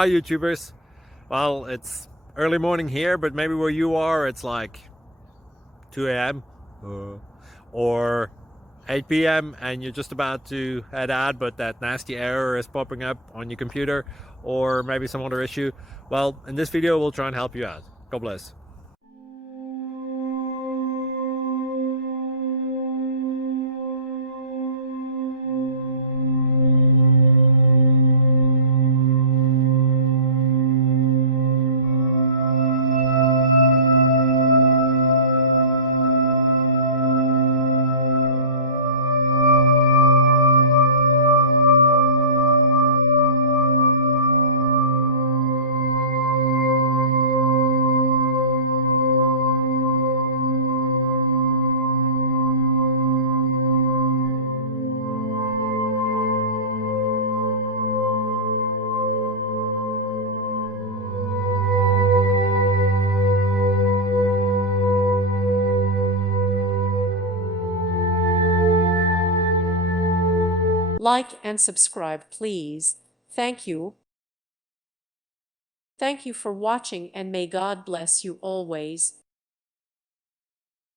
Hi YouTubers. Well, it's early morning here, but maybe where you are it's like 2 a.m. or 8 p.m. and you're just about to head out, but that nasty error is popping up on your computer, or maybe some other issue. Well, in this video we'll try and help you out. God bless. Like and subscribe, please. Thank you. Thank you for watching, and may God bless you always.